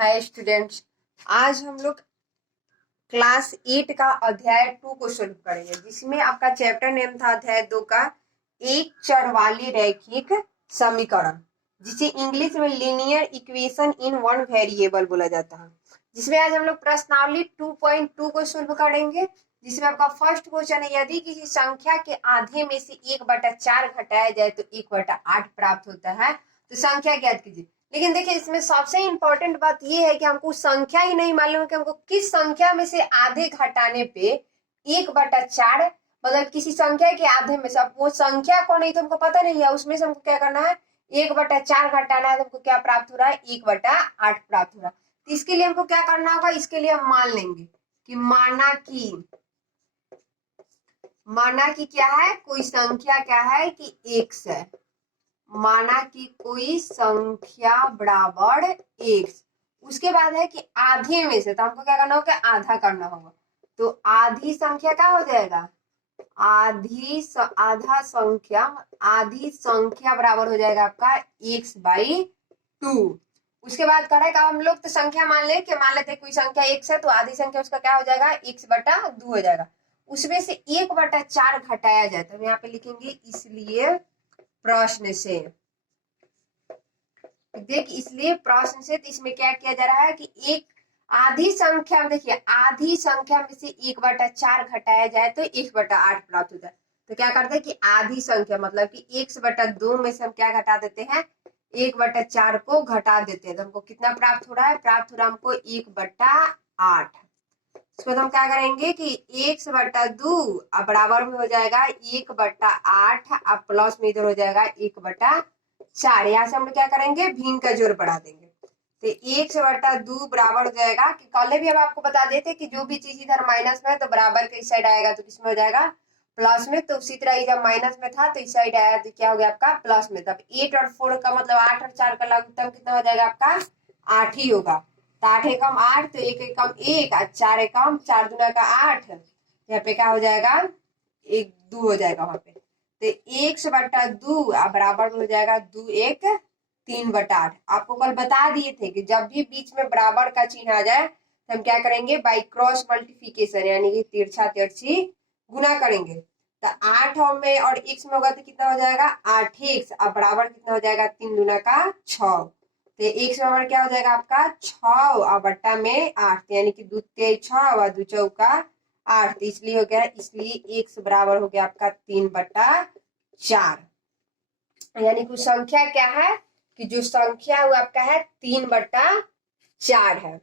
Hi students, आज हम लोग क्लास 8 का अध्याय 2 को सोल्व करेंगे, जिसमें आपका चैप्टर नेम था अध्याय 2 का एक चर वाली रैखिक समीकरण, जिसे इंग्लिश में linear equation in one variable बोला जाता है। जिसमें आज हम लोग प्रश्नावली 2.2 को सोल्व करेंगे, जिसमें आपका फर्स्ट क्वेश्चन है, यदि किसी संख्या के आधे में से 1/4 घटाया जाए तो 1/8 प्राप्त होता है, तो संख्या ज्ञात कीजिए। लेकिन देखिए, इसमें सबसे इंपॉर्टेंट बात यह है कि हमको संख्या ही नहीं मालूम है कि हमको किस संख्या में से आधे घटाने पे 1/4, मतलब किसी संख्या के आधे में से, वो संख्या को नहीं तो हमको पता नहीं है, उसमें से हमको क्या करना है, 1/4 घटाना है, तो हमको क्या प्राप्त हो रहा है, 1/8 प्राप्त हो रहा है। तो इसके लिए हमको क्या करना होगा, इसके लिए हम मान लेंगे कि माना कि क्या है, कोई संख्या क्या है कि x है। माना कि कोई संख्या बराबर x, उसके बाद है कि आधे में से, तो हमको क्या करना होगा, आधा करना होगा। तो आधी संख्या क्या हो जाएगा, आधी संख्या बराबर हो जाएगा आपका x/2। उसके बाद करेगा हम लोग, तो संख्या मान लेते कोई संख्या x है, तो आधी संख्या उसका क्या हो जाएगा, x/2 हो जाएगा। उसमें से 1/4 घटाया जाए, तो हम यहाँ पे लिखेंगे इसलिए प्रश्न से। इसलिए प्रश्न से, तो इसमें क्या किया जा रहा है कि एक आधी संख्या में, देखिए आधी संख्या में से 1/4 घटाया जाए तो 1/8 प्राप्त होता है। तो क्या करते हैं कि आधी संख्या मतलब कि x/2 में से हम क्या घटा देते हैं, 1/4 को घटा देते हैं, तो हमको कितना प्राप्त हो रहा है, प्राप्त हो रहा है हमको 1/8। इसको हम क्या करेंगे कि x/2 अब बराबर में हो जाएगा 1/8, अब प्लस में इधर हो जाएगा 1/4। यहाँ से हम लोग क्या करेंगे, भिन्न का जोड़ बढ़ा देंगे, तो 1/2 बराबर हो जाएगा कि कल भी हम आपको बता देते कि जो भी चीज इधर माइनस में है तो बराबर के इस साइड आएगा तो किसमें हो जाएगा, प्लस में। तो उसी तरह जब माइनस में था तो इस साइड आया तो क्या हो गया आपका, प्लस में। तब 8 और 4 का मतलब 8 और 4 का लघुत्तम कितना हो जाएगा आपका, 8 ही होगा। तो 8 एकम 8, तो 1 एकम 1 और 4 एकम 4 दूना का 8, यहाँ पे क्या हो जाएगा, 1 2 हो जाएगा वहां पे। तो 1/2 बराबर में हो जाएगा 2 1 3/8। आपको कल बता दिए थे कि जब भी बीच में बराबर का चिन्ह आ जाए तो हम क्या करेंगे, बाई क्रॉस मल्टीप्लिकेशन, यानी कि तिरछा तिरछी गुना करेंगे। तो 8 में और x में होगा तो कितना हो जाएगा, 8x, अब बराबर कितना हो जाएगा, 3 दूना का 6। तो x बराबर क्या हो जाएगा आपका 6 और बट्टा में 8, यानी कि 2 तेज 6 और 2 चौका 8, तो इसलिए हो गया, इसलिए x बराबर हो गया आपका 3/4। यानी कि संख्या क्या है कि जो संख्या वो आपका है 3/4 है।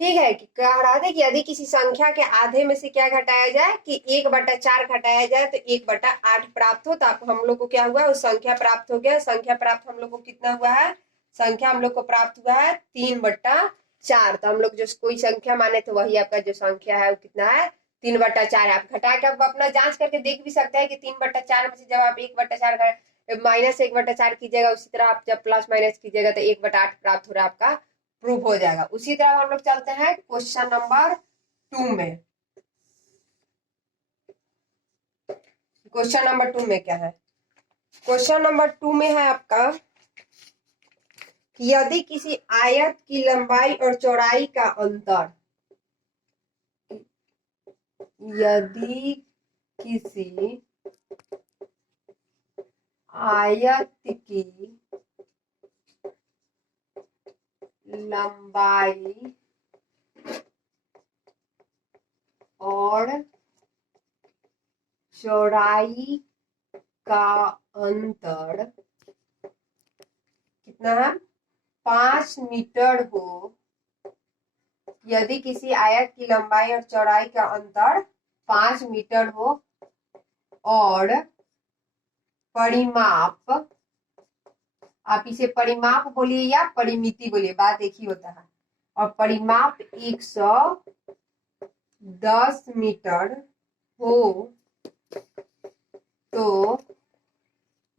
ठीक है, कि कह रहा था कि यदि किसी संख्या के आधे में से क्या घटाया जाए कि 1/4 घटाया जाए तो 1/8 प्राप्त हो, तो आप हम लोग को क्या हुआ, उस संख्या प्राप्त हो गया। संख्या प्राप्त हम लोग को कितना हुआ है, संख्या हम लोग को प्राप्त हुआ है 3/4। तो हम लोग जो कोई संख्या माने तो वही आपका जो संख्या है वो कितना है, 3/4 है। आप घटा के आप अपना जांच करके देख भी सकते हैं कि 3/4 में से जब आप 1/4 माइनस 1/4 कीजिएगा, उसी तरह आप जब प्लस माइनस कीजिएगा तो 1/8 प्राप्त हो रहा है आपका, प्रूफ हो जाएगा। उसी तरह हम लोग चलते हैं क्वेश्चन नंबर 2 में। क्वेश्चन नंबर 2 में क्या है, क्वेश्चन नंबर 2 में है आपका कि यदि किसी आयत की लंबाई और चौड़ाई का अंतर, यदि किसी आयत की लंबाई और चौड़ाई का अंतर कितना है, 5 मीटर हो, यदि किसी आयत की लंबाई और चौड़ाई का अंतर 5 मीटर हो और परिमाप, आप इसे परिमाप बोलिए या परिमिति बोलिए, बात एक ही होता है, और परिमाप 110 मीटर हो, तो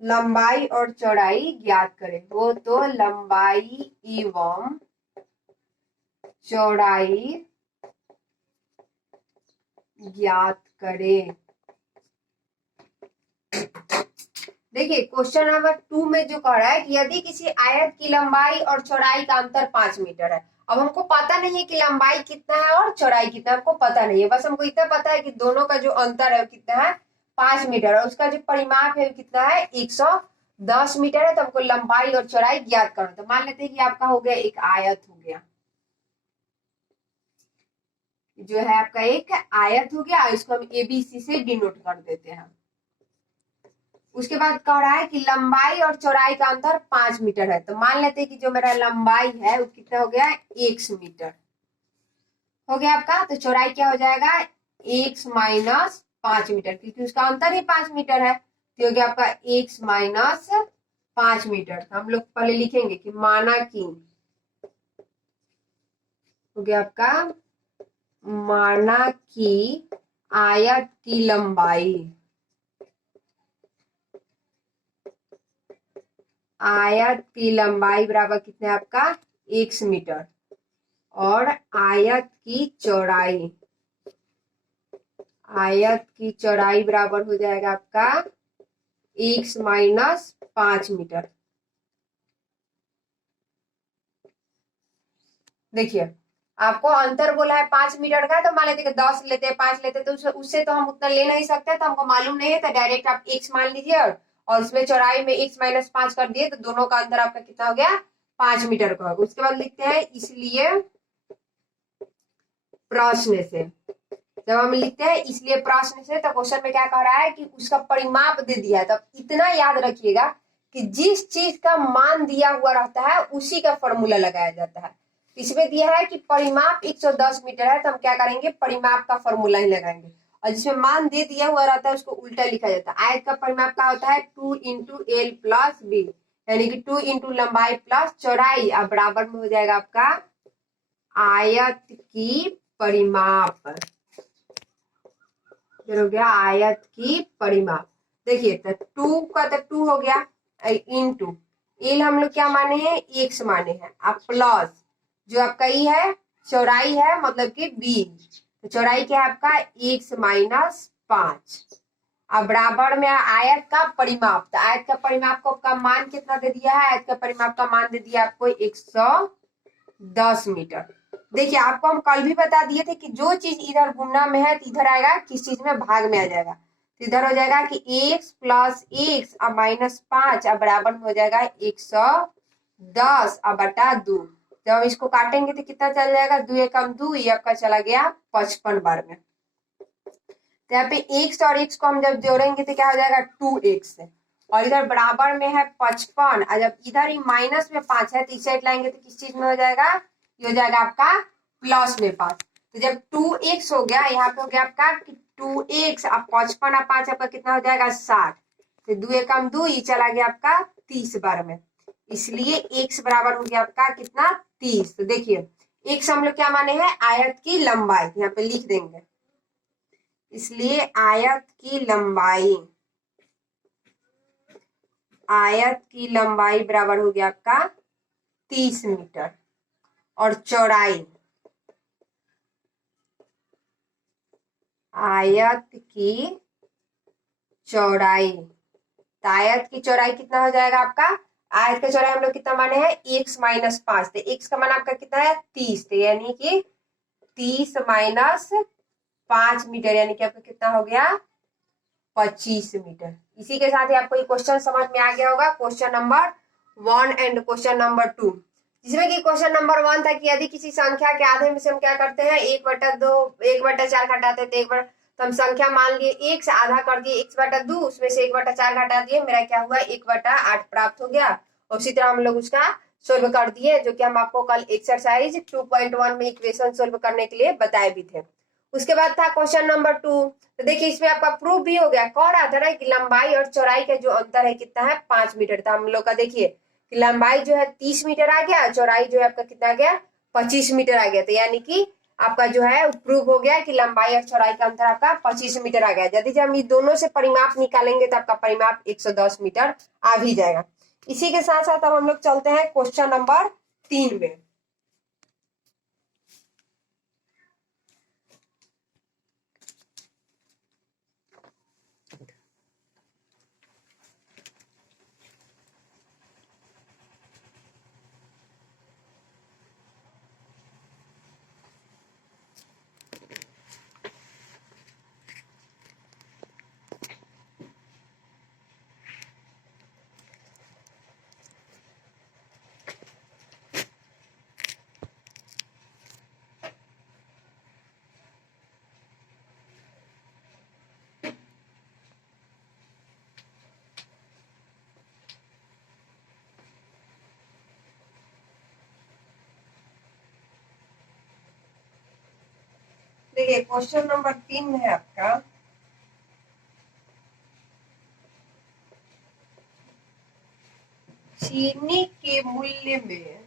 लंबाई और चौड़ाई ज्ञात करें। वो तो लंबाई एवं चौड़ाई ज्ञात करें। देखिए क्वेश्चन नंबर 2 में जो कह रहा है कि यदि किसी आयत की लंबाई और चौड़ाई का अंतर 5 मीटर है। अब हमको पता नहीं है कि लंबाई कितना है और चौड़ाई कितना है, हमको पता नहीं है, बस हमको इतना पता है कि दोनों का जो अंतर है वो कितना है, 5 मीटर, और उसका जो परिमाप है वो कितना है, 110 मीटर है। तो हमको लंबाई और चौड़ाई ज्ञात करना। तो मान लेते हैं कि आपका हो गया एक आयत हो गया, जो है आपका एक आयत हो गया, इसको हम एबीसी से डिनोट कर देते हैं। उसके बाद कह रहा है कि लंबाई और चौड़ाई का अंतर 5 मीटर है। तो मान लेते हैं कि जो मेरा लंबाई है वो कितना हो गया, 1 मीटर हो गया आपका। तो चौड़ाई क्या हो जाएगा, 1 माइनस 5 मीटर, क्योंकि उसका अंतर ही 5 मीटर है। तो हो गया आपका 1 माइनस 5 मीटर। तो हम लोग पहले लिखेंगे कि माना कि हो गया आपका, माना कि आयत की लंबाई, आयत की लंबाई बराबर कितना है आपका, 1 मीटर, और आयत की चौड़ाई, आयत की चौड़ाई बराबर हो जाएगा आपका 1 माइनस 5 मीटर। देखिए आपको अंतर बोला है 5 मीटर का, तो मान लेते कि 10 लेते हैं, 5 लेते तो उससे तो हम उतना ले नहीं सकते, तो हमको मालूम नहीं है, तो डायरेक्ट आप x मान लीजिए और उसमें चौड़ाई में x माइनस 5 कर दिए, तो दोनों का अंतर आपका कितना हो गया, 5 मीटर का होगा। उसके बाद लिखते हैं इसलिए प्रश्न से, जब हम लिखते हैं इसलिए प्रश्न से, तो क्वेश्चन में क्या कह रहा है कि उसका परिमाप दे दिया है। तो इतना याद रखिएगा कि जिस चीज का मान दिया हुआ रहता है उसी का फॉर्मूला लगाया जाता है। इसमें दिया है कि परिमाप 110 मीटर है, तो हम क्या करेंगे, परिमाप का फॉर्मूला ही लगाएंगे, और जिसमें मान दे दिया हुआ रहता है उसको उल्टा लिखा जाता है। आयत का परिमाप क्या होता है, 2 इंटू एल प्लस बी, यानी कि 2 इंटू लंबाई प्लस चौड़ाई, अब बराबर में हो जाएगा आपका आयत की परिमाप, हो गया आयत की परिमाप। देखिए तो 2 का तो 2 हो गया, इंटू एल हम लोग क्या माने हैं, एक्स माने हैं, अब प्लस जो आपका ई है चौड़ाई है, मतलब कि बी, तो चौड़ाई क्या है आपका, एक्स माइनस 5, अब बराबर में आयत का परिमाप। तो आयत का परिमाप को आपका मान कितना दे दिया है, आयत का परिमाप का मान दे दिया आपको 110 मीटर। देखिए आपको हम कल भी बता दिए थे कि जो चीज इधर गुना में है तो इधर आएगा किस चीज में, भाग में आ जाएगा। तो इधर हो जाएगा कि x प्लस एक्स अब माइनस 5 अब बराबर में हो जाएगा 110 अब बटा 2। जब हम इसको काटेंगे तो कितना चल जाएगा, 2 एकम 2, ये आपका चला गया 55 बार में। तो यहाँ पे x और x को हम जब जोड़ेंगे तो क्या हो जाएगा, 2x, और इधर बराबर में है 55, और जब इधर ही माइनस में 5 है तो इस साइड लाएंगे तो किस चीज में हो जाएगा, ये हो जाएगा आपका प्लस में 5। तो जब 2x हो गया, यहाँ पे हो गया आपका 2x, अब 55 और 5 आपका कितना हो जाएगा, 60, तो 2 एकम 2, ये चला गया आपका 30 बार में, इसलिए x बराबर हो गया आपका कितना, 30। तो देखिए x हम लोग क्या माने हैं, आयत की लंबाई, यहाँ पे लिख देंगे, इसलिए आयत की लंबाई, आयत की लंबाई बराबर हो गया आपका 30 मीटर, और चौड़ाई, आयत की चौड़ाई, तो आयत की चौड़ाई कितना हो जाएगा आपका, आयत की चौड़ाई हम लोग कितना माने हैं, x माइनस 5, तो x का मान आपका कितना है, 30, तो यानी कि 30 माइनस 5 मीटर, यानी कि आपका कितना हो गया, 25 मीटर। इसी के साथ ही आपको ये क्वेश्चन समझ में आ गया होगा, question number 1 and question number 2, जिसमें कि क्वेश्चन नंबर 1 था कि यदि किसी संख्या के आधे में से हम क्या करते हैं, 1/2 1/4 घटाते हैं, तो तो हम संख्या मान लिए एक से आधा कर दिए, x/2, उसमें से 1/4 घटा दिए, मेरा क्या हुआ, 1/8 प्राप्त हो गया। और उसी तरह हम लोग उसका सोल्व कर दिए, जो कि हम आपको कल एक्सरसाइज 2.1 में इक्वेशन सोल्व करने के लिए बताए भी थे। उसके बाद था क्वेश्चन नंबर 2, तो देखिए इसमें आपका प्रूफ भी हो गया, कह रहा था ना कि लंबाई और चौड़ाई का जो अंतर है कितना है, 5 मीटर था। हम लोग का देखिए कि लंबाई जो है 30 मीटर आ गया, चौड़ाई जो है आपका कितना आ गया, 25 मीटर आ गया। तो यानी कि आपका जो है प्रूव हो गया कि लंबाई और चौड़ाई का अंतर आपका 25 मीटर आ गया। यदि जब हम ये दोनों से परिमाप निकालेंगे तो आपका परिमाप 110 मीटर आ भी जाएगा। इसी के साथ साथ अब हम लोग चलते हैं क्वेश्चन नंबर 3 में। देखिए क्वेश्चन नंबर 3 है आपका, चीनी के मूल्य में,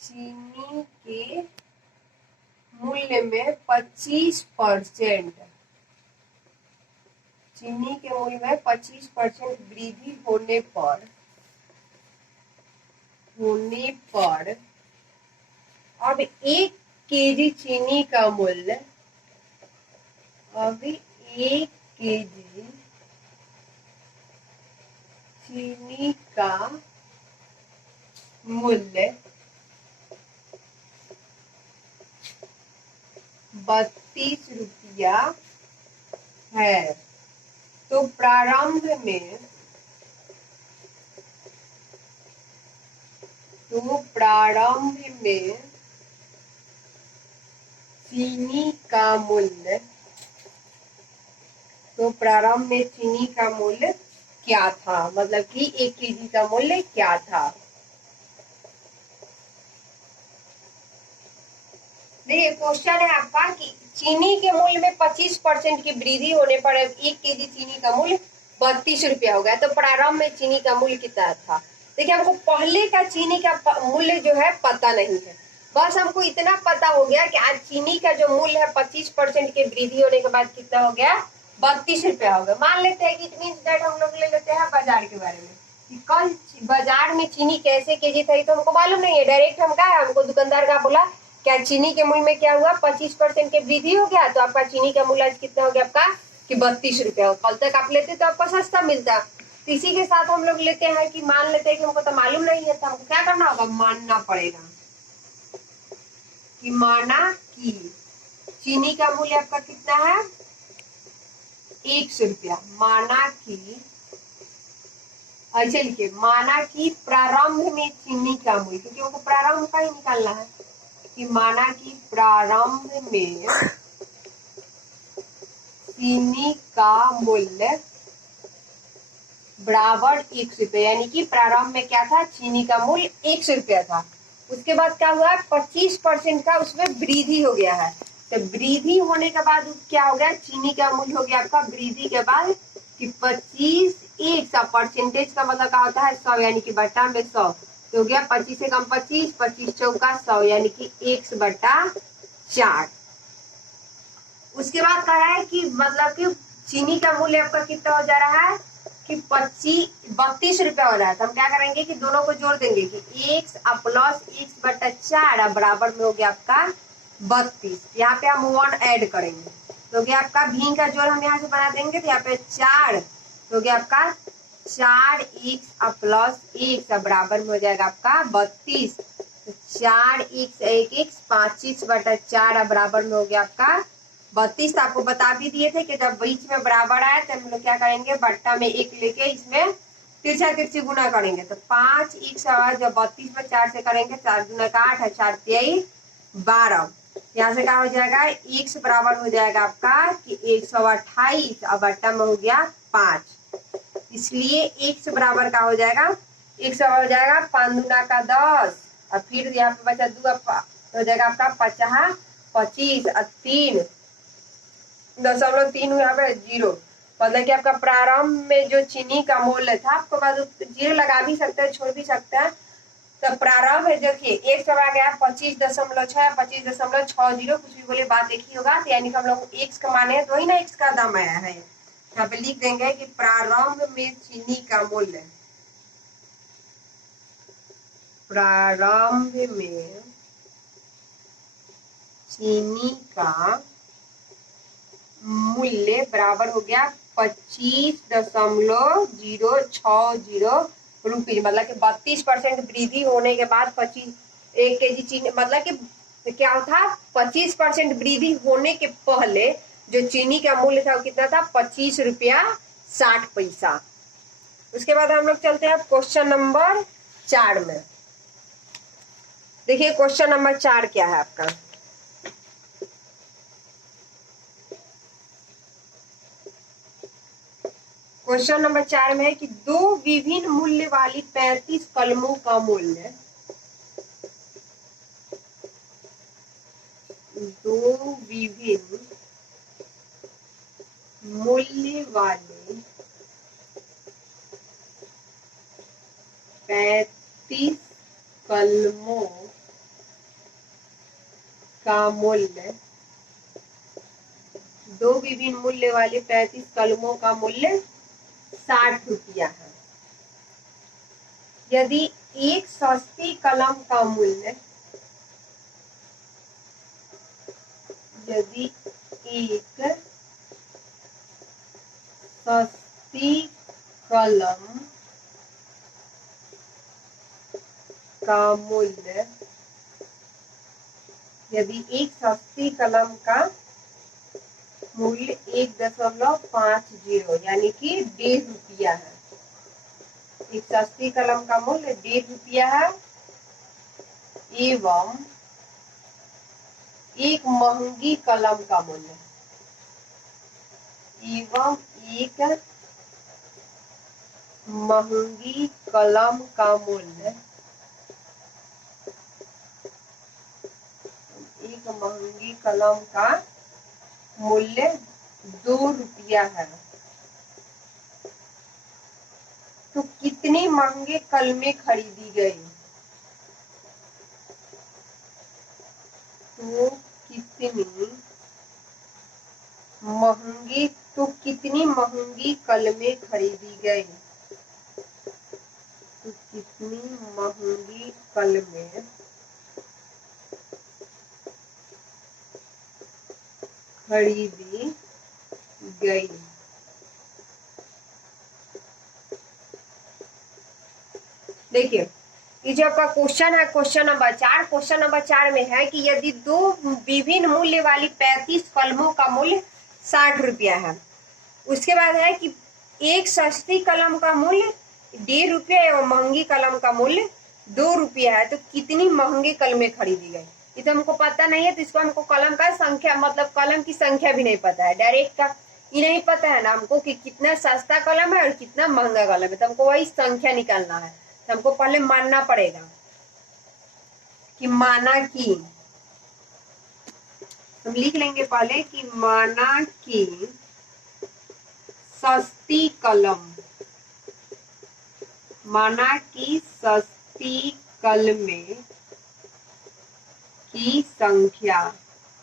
चीनी के मूल्य में 25%, चीनी के मूल्य में 25% वृद्धि होने पर अब 1 केजी चीनी का मूल्य, अब 1 केजी चीनी का मूल्य 32 रुपया है। तो प्रारंभ में चीनी का मूल्य, तो प्रारंभ में चीनी का मूल्य क्या था, मतलब कि 1 केजी का मूल्य क्या था। देखिए क्वेश्चन है आपका कि चीनी के मूल्य में 25% की वृद्धि होने पर 1 केजी चीनी का मूल्य 32 रुपया हो गया। तो प्रारंभ में चीनी का मूल्य कितना था। देखिए हमको पहले का चीनी का मूल्य जो है पता नहीं है, बस हमको इतना पता हो गया कि आज चीनी का जो मूल्य है 25% की वृद्धि होने के बाद कितना हो गया, 32 रुपया हो गया। मान लेते हैं कि इट मीन्स दैट हम लोग ले लेते हैं बाजार के बारे में कि कल बाजार में चीनी कैसे केजी था, तो हमको मालूम नहीं है। डायरेक्ट हम कहा, हमको दुकानदार का बोला क्या चीनी के मूल्य में क्या हुआ, 25% की वृद्धि हो गया, तो आपका चीनी का मूल्य आज कितना हो गया आपका कि 32 रुपया। कल तक आप लेते तो आपको सस्ता मिलता। तो इसी के साथ हम लोग लेते हैं कि मान लेते हैं कि हमको तो मालूम नहीं है, तो हमको क्या करना होगा, मानना पड़ेगा कि माना कि चीनी का मूल्य आपका कितना है 100 रुपया। माना कि, अच्छा लिखिए, माना कि प्रारंभ में चीनी का मूल्य, क्योंकि हमको प्रारंभ का ही निकालना है, कि माना कि प्रारंभ में चीनी का मूल्य बराबर 100 रुपये, यानी कि प्रारंभ में क्या था, चीनी का मूल्य 100 रुपया था। उसके बाद क्या हुआ, 25% का उसमें वृद्धि हो गया है। तो वृद्धि होने के बाद क्या हो गया, चीनी का मूल्य हो गया आपका वृद्धि के बाद कि 25, 100 परसेंटेज का मतलब क्या होता है 100, यानी कि बट्टा में 100, तो हो गया 25 से कम 25, 25 चौका 100, यानी कि 1/4। उसके बाद कह रहा है कि मतलब कि चीनी का मूल्य आपका कितना हो जा रहा है कि 32 रुपया हो रहा है। तो हम क्या करेंगे कि दोनों को जोड़ देंगे कि x प्लस 1/4 बराबर में हो गया आपका 32। यहाँ पे हम 1 ऐड करेंगे तो हो गया आपका भी का जोड़ हम यहाँ से बना देंगे, तो यहाँ पे 4 तो हो गया आपका 4x प्लस 1 बराबर में हो जाएगा आपका 32। तो 4x 1x 25/4 बराबर में हो गया आपका 32। आपको बता भी दिए थे कि जब बीच में बराबर आए तो हम लोग क्या करेंगे, बट्टा में 1 लेके इसमें तिरछा तिरछी गुना करेंगे। तो 5x जब 32 में 4 से करेंगे, 4 दूना 8 है, 4 तेईस 12। यहाँ से क्या हो जाएगा, x बराबर हो जाएगा आपका कि 128 और बट्टा में हो गया 5। इसलिए x बराबर का हो जाएगा, x हो जाएगा 5 दूना 10 और फिर यहाँ पे बचा 2 हो जाएगा आपका 50, 25 और 3 0.3 यहाँ पे 0, मतलब कि आपका प्रारंभ में जो चीनी का मूल्य था, आपको बाद 0 लगा भी सकते हैं, छोड़ भी सकते हैं। तो प्रारंभ है, देखिए एक सब आ गया 25.6, 25.60, कुछ भी बोले बात एक ही होगा। तो यानी कि हम लोग x का माने हैं तो वही ना x का दाम आया है। यहाँ पे लिख देंगे कि प्रारंभ में चीनी का मूल्य, प्रारंभ में चीनी का मूल्य बराबर हो गया 25.060 रुपये, मतलब कि 32% वृद्धि होने के बाद 1 केजी चीनी, मतलब कि क्या था, 25% वृद्धि होने के पहले जो चीनी का मूल्य था वो कितना था, 25 रुपया 60 पैसा। उसके बाद हम लोग चलते हैं क्वेश्चन नंबर 4 में। देखिए क्वेश्चन नंबर 4 क्या है आपका, क्वेश्चन नंबर 4 में है कि 2 विभिन्न मूल्य वाली 35 कलमों का मूल्य दो विभिन्न मूल्य वाले 35 कलमों का मूल्य, दो विभिन्न मूल्य वाले 35 कलमों का मूल्य 60 रुपया है। यदि एक सस्ती कलम का मूल्य, यदि एक सस्ती कलम का मूल्य, यदि एक सस्ती कलम का मूल्य 1.50 यानी कि 1.5 रुपया है, एक सस्ती कलम का मूल्य 1.5 रुपया है, एवं एक महंगी कलम का मूल्य, एवं एक महंगी कलम का मूल्य, एक महंगी कलम का मूल्य 2 रुपया है, तो कितनी महंगे कलमें खरीदी गई? तो कितनी महंगी कलमें खरीदी गई? तो कितनी महंगी कलमें खरीदी गई? देखिए, ये जो आपका क्वेश्चन है, क्वेश्चन नंबर 4 में है कि यदि दो विभिन्न मूल्य वाली 35 कलमों का मूल्य 60 रुपया है, उसके बाद है कि एक सस्ती कलम का मूल्य 1.5 रुपया एवं महंगी कलम का मूल्य 2 रुपया है, तो कितनी महंगी कलमें खरीदी गई? ये तो हमको पता नहीं है, तो इसको हमको कलम का संख्या, मतलब कलम की संख्या भी नहीं पता है, डायरेक्ट का ये नहीं पता है ना हमको कि कितना सस्ता कलम है और कितना महंगा कलम है, तो हमको वही संख्या निकालना है। तो हमको पहले मानना पड़ेगा कि माना कि, हम लिख लेंगे पहले कि माना कि सस्ती कलम, माना कि सस्ती कलमें की संख्या,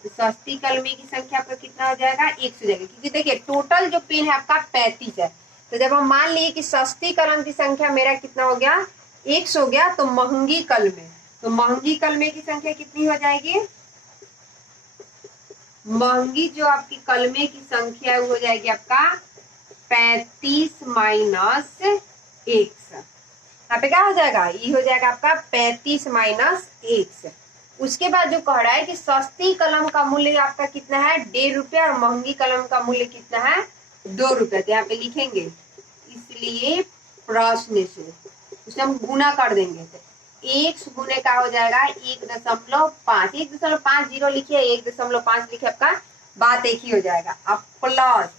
तो सस्ती कलमे की संख्या आपका कितना हो जाएगा? 100 हो जाएगा, क्योंकि देखिए टोटल जो पेन है आपका 35 है, तो जब हम मान लिए कि सस्ती कलम की संख्या मेरा कितना हो गया? 100 हो गया, तो महंगी कलमे, तो महंगी कलमे की संख्या कितनी हो जाएगी? महंगी जो आपकी कलमे की संख्या है वो हो जाएगी आपका 35 माइनस 1। यहाँ पे क्या हो जाएगा? ये हो जाएगा आपका 35 माइनस 1। उसके बाद जो कह रहा है कि सस्ती कलम का मूल्य आपका कितना है? 1.5 रुपया, और महंगी कलम का मूल्य कितना है? 2 रुपया। तो यहाँ पे लिखेंगे, इसलिए प्रश्न से उसे हम गुना कर देंगे, तो 1 गुने का हो जाएगा 1.5, 1.50 लिखिए, 1.5 लिखिए, आपका बात एक ही हो जाएगा। अब प्लस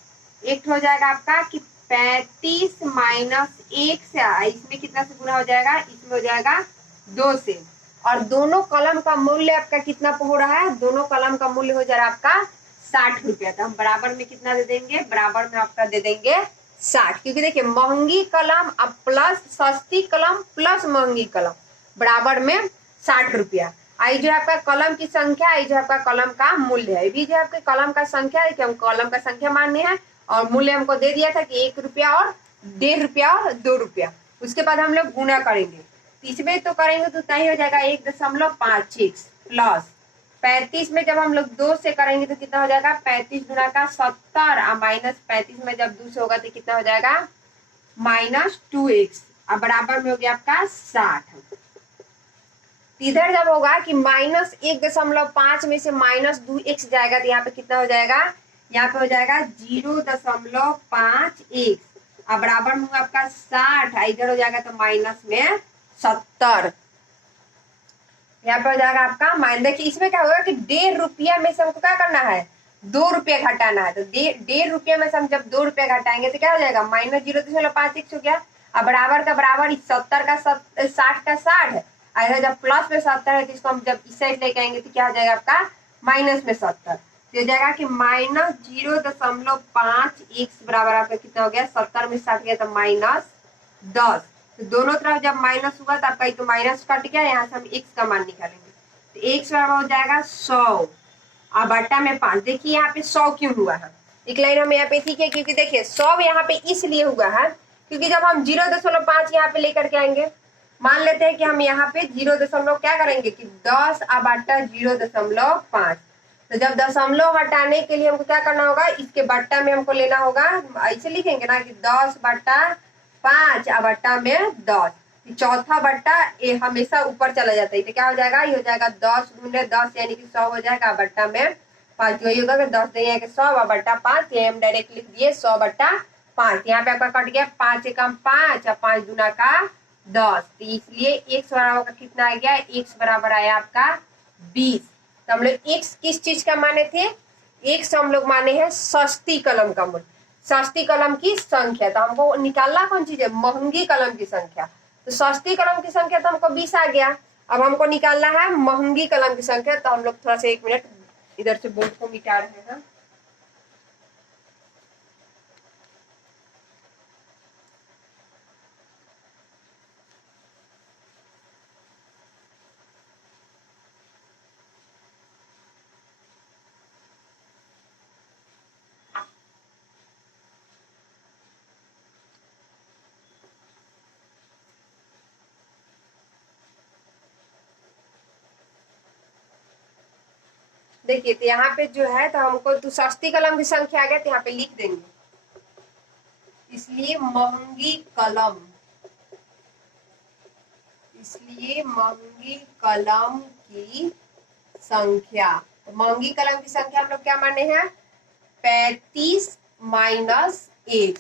एक हो जाएगा आपका कि 35 माइनस 1 से, इसमें कितना से गुना हो जाएगा? इसमें हो जाएगा 2 से, और दोनों कलम का मूल्य आपका कितना हो रहा है? दोनों कलम का मूल्य हो जा रहा है आपका 60 रुपया। तो हम बराबर में कितना दे देंगे? बराबर में आपका दे देंगे 60, क्योंकि देखिए महंगी कलम अब प्लस सस्ती कलम प्लस महंगी कलम बराबर में 60 रुपया। आई जो आपका कलम की संख्या, आई जो आपका कलम का मूल्य है, भी जो आपके कलम का संख्या है कि हम कलम का संख्या मानने हैं, और मूल्य हमको दे दिया था कि 1 रुपया और 1.5 रुपया और 2 रुपया। उसके बाद हम लोग गुना करेंगे, इसमें तो करेंगे तो उतना ही हो जाएगा 1.56 प्लस 35 में जब हम लोग 2 से करेंगे तो कितना हो जाएगा? 35 गुना का 70, और माइनस 35 में जब 2 से होगा तो कितना हो जाएगा? माइनस 2x, अब बराबर में हो गया आपका 60। इधर जब होगा कि माइनस 1.5 में से माइनस 2x जाएगा, तो यहाँ पे कितना हो जाएगा? यहाँ पे हो जाएगा 0.5x, अब बराबर में होगा आपका 60, इधर हो जाएगा तो माइनस में 70, यहाँ पे हो जाएगा आपका माइनस। देखिए इसमें क्या होगा कि 1.5 रुपया में से हमको क्या करना है? 2 रुपया घटाना है, तो 1.5 रुपया में से हम जब 2 रुपया घटाएंगे तो क्या हो जाएगा? माइनस 0.5x हो गया, अब बराबर का बराबर 70 का 60 का 60, ऐसा जब प्लस में 70 है तो इसको हम जब इस साइड लेके आएंगे तो क्या हो जाएगा आपका? माइनस में 70, तो हो जाएगा कि -0.5 x बराबर आपका कितना हो गया, 70 में 60 गया तो -10। तो दोनों तरफ जब माइनस हुआ तो आपका एक तो माइनस कट गया, यहाँ से हम x का मान निकालेंगे तो x बराबर हो जाएगा 100 और बट्टा में 5। देखिए यहाँ पे 100 क्यों हुआ है, एक लाइन हम यहाँ पे ठीक है, क्योंकि देखिए 100 यहाँ पे इसलिए हुआ है क्योंकि जब हम 0.5 यहाँ पे लेकर के आएंगे, मान लेते हैं कि हम यहाँ पे 0 क्या करेंगे कि 10 और बट्टा 0.5, तो जब दशमलव हटाने के लिए हमको क्या करना होगा, इसके बट्टा में हमको लेना होगा, ऐसे लिखेंगे ना कि 10/5 और बट्टा में 10, चौथा बट्टा ये हमेशा ऊपर चला जाता है, तो क्या हो जाएगा, ये हो जाएगा 10 × 10 यानी कि 100 हो जाएगा, बट्टा में 5, वही होगा कि 10 देंगे 100 और बट्टा 5, ये हम डायरेक्ट लिख दिए 100/5। यहाँ पे आपका कट गया 5 एकम 5 और 5 दूना का 10, तो इसलिए x बराबर कितना आ गया, x बराबर आया आपका 20। तो हम लोग x किस चीज का माने थे, x हम लोग माने हैं सस्ती कलम का मूल्य, सस्ती कलम की संख्या। तो हमको निकालना कौन चीज है, महंगी कलम की संख्या। तो सस्ती कलम की संख्या तो हमको 20 आ गया, अब हमको निकालना है महंगी कलम की संख्या। तो हम लोग थोड़ा सा 1 मिनट इधर से बोर्ड को मिटा रहे हैं। देखिए तो यहाँ पे जो है, तो हमको तो सस्ती कलम की संख्या आ गया, तो यहाँ पे लिख देंगे, इसलिए महंगी कलम, इसलिए महंगी कलम की संख्या। तो महंगी कलम की संख्या हम लोग क्या माने हैं, 35 - 1।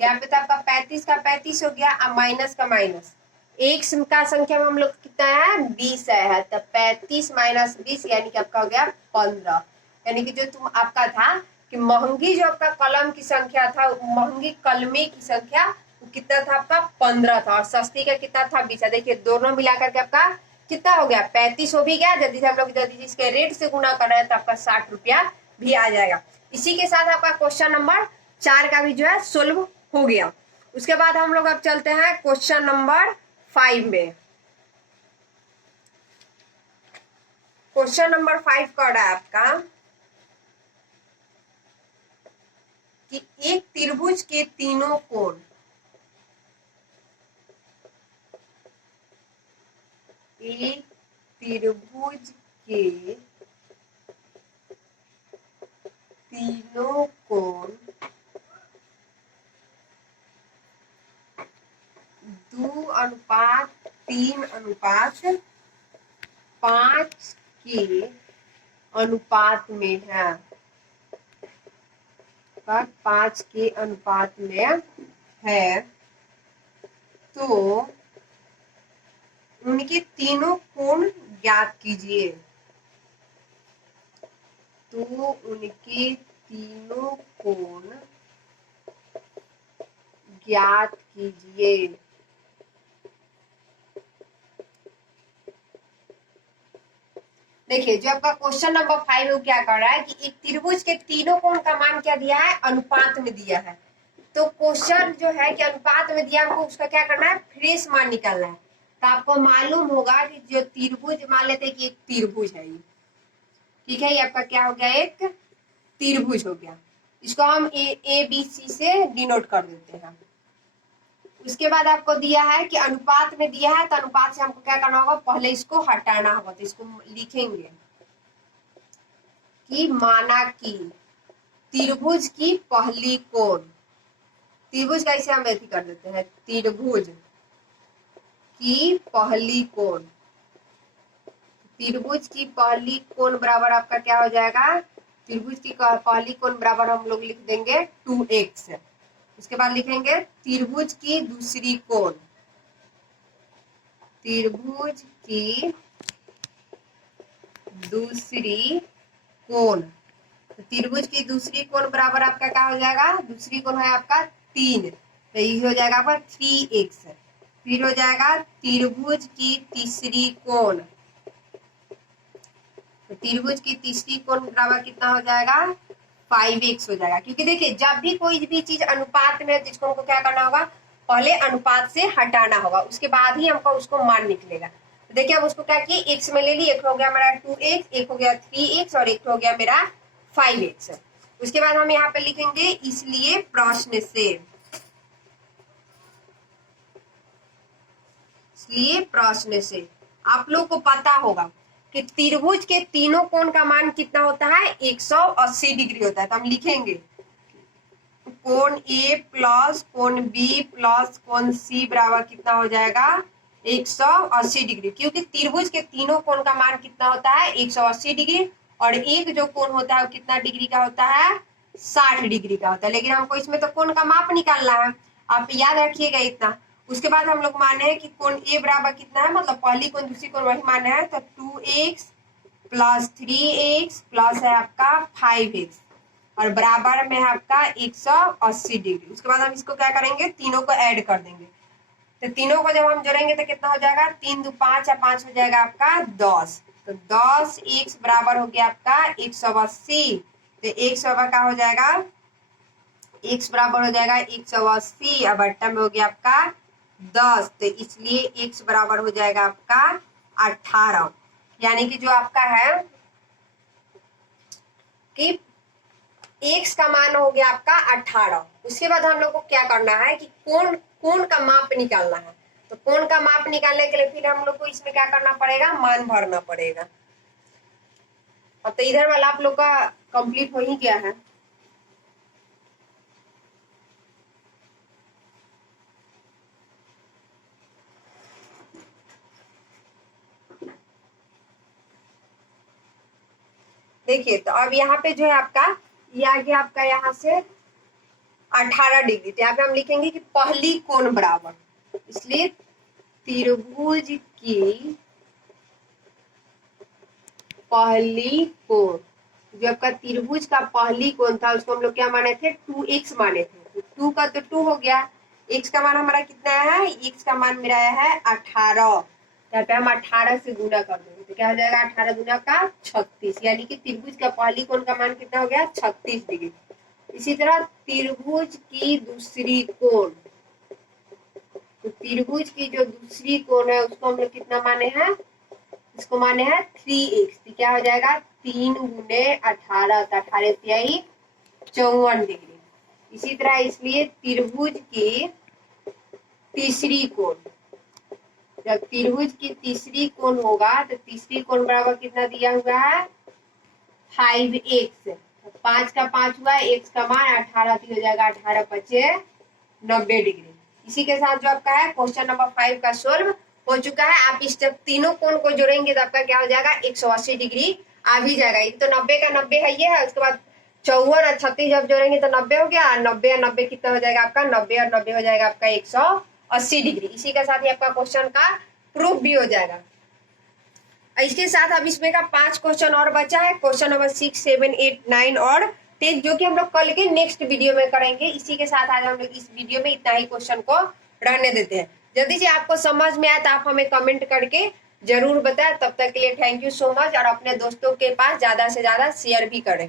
यहाँ पे तो आपका 35 का 35 हो गया और माइनस का माइनस, x का संख्या में हम लोग कितना है, 20 है, तो 35 - 20 यानी कि आपका हो गया 15। यानी कि जो तुम आपका था कि महंगी जो आपका कलम की संख्या था, महंगी कलमे की संख्या वो कितना था आपका 15 था, और सस्ती का कितना था 20। देखिए दोनों मिलाकर के आपका कितना हो गया, 35 हो भी गया, यदि हम लोग यदि इसके रेट से गुना कर रहे हैं तो आपका 60 रुपया भी आ जाएगा। इसी के साथ आपका क्वेश्चन नंबर 4 का भी जो है सोल्व हो गया। उसके बाद हम लोग अब चलते हैं क्वेश्चन नंबर 5 में। क्वेश्चन नंबर 5 का है आपका कि एक त्रिभुज के तीनों कोण, एक त्रिभुज के तीनों कोण 2:3:5 के अनुपात में है, 5 के अनुपात में है, तो उनके तीनों कोण ज्ञात कीजिए। तो उनके तीनों कोण ज्ञात कीजिए। देखिए जो आपका क्वेश्चन नंबर 5 है वो क्या कर रहा है कि एक त्रिभुज के तीनों कोण का मान क्या दिया है, अनुपात में दिया है। तो क्वेश्चन जो है कि अनुपात में दिया, हमको उसका क्या करना है, फ्रेश मान निकालना है। तो आपको मालूम होगा कि जो त्रिभुज, मान लेते हैं कि एक त्रिभुज है ये, ठीक है, ये आपका क्या हो गया, एक त्रिभुज हो गया। इसको हम ए बी सी से डिनोट कर देते हैं। उसके बाद आपको दिया है कि अनुपात में दिया है, तो अनुपात से हमको क्या करना होगा, पहले इसको हटाना होगा। तो इसको लिखेंगे कि माना कि त्रिभुज की पहली कोण, त्रिभुज का इसे हम ऐसे कर देते हैं, त्रिभुज की पहली कोण, त्रिभुज की पहली कोण बराबर आपका क्या हो जाएगा, त्रिभुज की पहली कोण बराबर हम लोग लिख देंगे 2x। उसके बाद लिखेंगे त्रिभुज की दूसरी कोण, त्रिभुज की दूसरी कोण, तो त्रिभुज की दूसरी कोण बराबर आपका क्या हो जाएगा, दूसरी कोण है आपका 3, तो ये हो जाएगा आपका 3x। फिर हो जाएगा त्रिभुज की तीसरी कोण, तो त्रिभुज की तीसरी कोण बराबर कितना हो जाएगा 5x हो जाएगा। क्योंकि देखिए जब भी कोई भी चीज अनुपात में है तो इसको हमको क्या करना होगा, पहले अनुपात से हटाना होगा, उसके बाद ही हमको उसको मान निकलेगा। तो देखिए अब उसको क्या किए, x में ले ली, एक हो गया मेरा 2x, एक हो गया 3x और एक हो गया मेरा 5x। उसके बाद हम यहाँ पे लिखेंगे इसलिए प्रश्न से आप लोग को पता होगा कि त्रिभुज के तीनों कोण का मान कितना होता है 180 डिग्री होता है। तो हम लिखेंगे कोण ए प्लस कोण बी प्लस कोण सी बराबर कितना हो जाएगा 180 डिग्री। क्योंकि त्रिभुज के तीनों कोण का मान कितना होता है 180 डिग्री और एक जो कोण होता है वो कितना डिग्री का होता है 60 डिग्री का होता है। लेकिन हमको इसमें तो कोण का माप निकालना है, आप याद रखिएगा इतना। उसके बाद हम लोग माने हैं कि कोण ए बराबर कितना है, मतलब पहली कोण दूसरी कोण वही माने है, तो 2x प्लस 3x प्लस है आपका 5x और बराबर में है आपका 180 डिग्री। उसके बाद हम इसको क्या करेंगे, तीनों को ऐड कर देंगे। तो तीनों को जब हम जोड़ेंगे तो कितना हो जाएगा, 3 2 5 या 5 हो जाएगा आपका 10। तो 10x बराबर हो गया आपका 180। तो 100 का हो जाएगा, x बराबर हो जाएगा 180 और बट्टा में हो गया आपका 10। तो इसलिए x बराबर हो जाएगा आपका 18। यानी कि जो आपका है कि x का मान हो गया आपका 18। उसके बाद हम लोग को क्या करना है कि कोण का माप निकालना है। तो कोण का माप निकालने के लिए फिर हम लोग को इसमें क्या करना पड़ेगा, मान भरना पड़ेगा। तो इधर वाला आप लोग का कंप्लीट हो ही गया है। देखिए तो अब यहाँ पे जो है आपका ये आ गया आपका यहाँ से 18 डिग्री। तो यहाँ पे हम लिखेंगे कि पहली कोण बराबर, इसलिए त्रिभुज की पहली कोण, जो आपका त्रिभुज का पहली कोण था उसको हम लोग क्या माने थे 2x माने थे। तो 2 का तो 2 हो गया, x का मान हमारा कितना है, x का मान मेरा है 18। यहाँ पे हम 18 से गुना कर देंगे तो क्या हो जाएगा 18 गुना का 36। यानी कि त्रिभुज का पहली कोण का मान कितना हो गया 36 डिग्री। इसी तरह त्रिभुज की दूसरी कोण, तो त्रिभुज की जो दूसरी कोण है उसको हम लोग कितना माने हैं, इसको माने हैं 3x। तो क्या हो जाएगा 3 गुने 18, 18 तिहाई 54 डिग्री। इसी तरह इसलिए त्रिभुज की तीसरी कोण, जब त्रिभुज की तीसरी कोण होगा तो तीसरी कोण बराबर कितना दिया हुआ है 5x। 5 का 5 हुआ, x का मान 18 हो जाएगा 18 पचे 90 डिग्री। इसी के साथ जो आपका है क्वेश्चन नंबर 5 का सोल्व हो चुका है। आप इस तीनों कोण को जोड़ेंगे तो आपका क्या हो जाएगा 180 डिग्री आ भी जाएगा। ये तो 90 का 90 है ये है, उसके बाद 54 और 36 जब जोड़ेंगे तो 90 हो गया, 90 और 90 कितना हो जाएगा आपका 90 और 90 हो जाएगा आपका 180 डिग्री। इसी के साथ ही आपका क्वेश्चन का प्रूफ भी हो जाएगा। इसके साथ अब इसमें का 5 क्वेश्चन और बचा है, क्वेश्चन नंबर 6, 7, 8, 9 और 10, जो कि हम लोग कल के नेक्स्ट वीडियो में करेंगे। इसी के साथ आज हम लोग इस वीडियो में इतना ही क्वेश्चन को रहने देते हैं। जल्दी से आपको समझ में आया तो आप हमें कमेंट करके जरूर बताएं। तब तक के लिए थैंक यू सो मच और अपने दोस्तों के पास ज्यादा से ज्यादा शेयर भी करें।